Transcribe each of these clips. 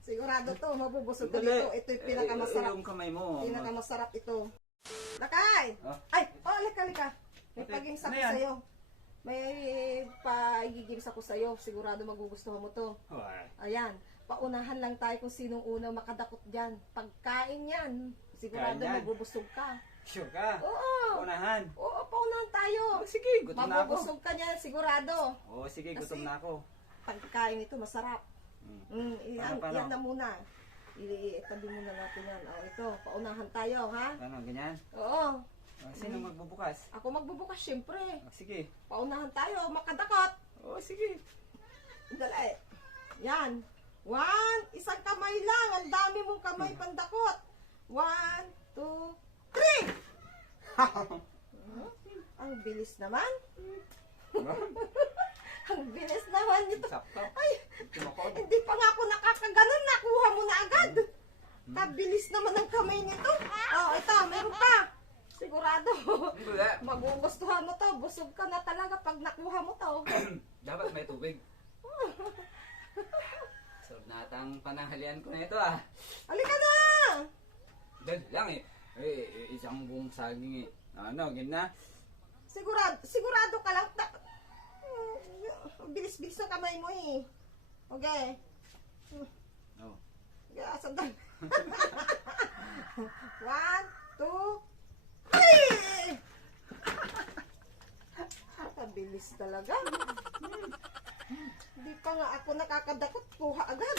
Sigurado to, mabubusog ka dito. Ito yung pinakamasarap. Yung kamay mo. Pinakamasarap ito. Lakay! Oh? Ay! Oh, lika. May Ate, pag-games ako ano yan? sa'yo. May pag-games ako sa'yo. Sigurado magugustuhan mo to. Ayan. Paunahan lang tayo kung sinong unang makadakot dyan. Pagkain yan. Sigurado Pagkain yan? mabubusog ka. Sure ka? Oo. Unahan. Oo, paunahan tayo. Sige, gutom na ako. Mabubusog ka niyan, sigurado. Oo, sige, Kasi- gutom na ako. Pagkain ito, masarap. Yan, Paano? yan na muna. Itabi muna natin yan. O, ito, paunahan tayo, ha? Ano, ganyan? Oo. Sino magbubukas? Ako magbubukas, syempre. Sige. Paunahan tayo, makadakot. Oo, sige. Dali. Yan. Isang kamay lang. Ang dami mong kamay pandakot. 1, 2, 3! Ang bilis naman. Ang bilis naman nito. Sakto. Ay, Tumakot. hindi pa nga ako nakakaganon. Nakuha mo na agad. Kabilis naman ang kamay nito. Oh, ito, meron pa. Sigurado. Wala. Magugustuhan mo to. Busog ka na talaga pag nakuha mo to. Dapat may tubig. So, natang pananghalian ko na ito ah. Halika na! Dahil lang eh. Isang buong saging eh. Ano, gina? Sigurado ka lang. Bilis-bilis ang kamay mo eh. Okay. Oh. Yeah, sandal. 1, 2, 3! Kabilis talaga. Hindi pa nga ako nakakadakot. Kuha agad.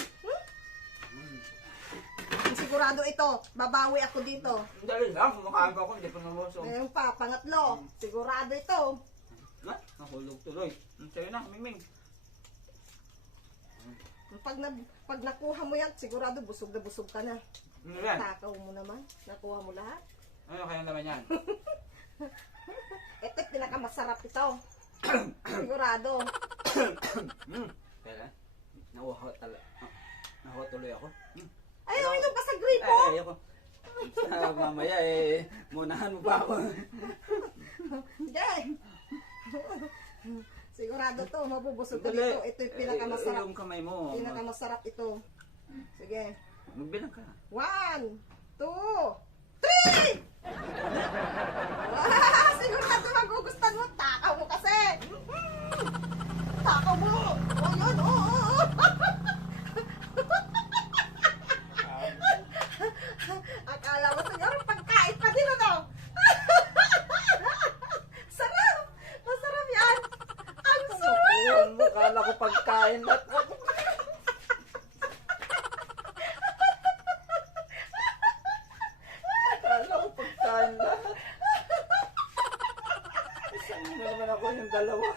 Sigurado ito. Babawi ako dito. Dahil lang, kumakaga ko, hindi pa namusong. Ngayon pa, pangatlo. Sigurado ito. Nahulog tuloy. Sa'yo na, Mingming. Pag nakuha mo yan, sigurado busog na busog ka na. Ano yan? Takaw mo naman. Nakuha mo lahat. Ano kaya naman yan? Ito yung pinakamasarap ito. Sigurado. Kaya, nakuha tuloy ako. Ayaw, ito pa sa gripo. Ay, ako. Mamaya eh, munahan mo pa ako. Yay! Sigurado to, mabubusog ka dito. Ito yung pinakamasarap. Yung kamay mo. Pinakamasarap ito. Sige. Magbilang ka. 1, 2, 3! Sigurado magugustuhan mo. Takaw mo kasi. Takaw mo. O yun, oo. Akala mo siguro pagkain pa din ano? Sarap! Masarap yan! Ang sarap! Akala ko pagkain at akala ko pagkain lahat. Isang mo naman ako yung dalawa.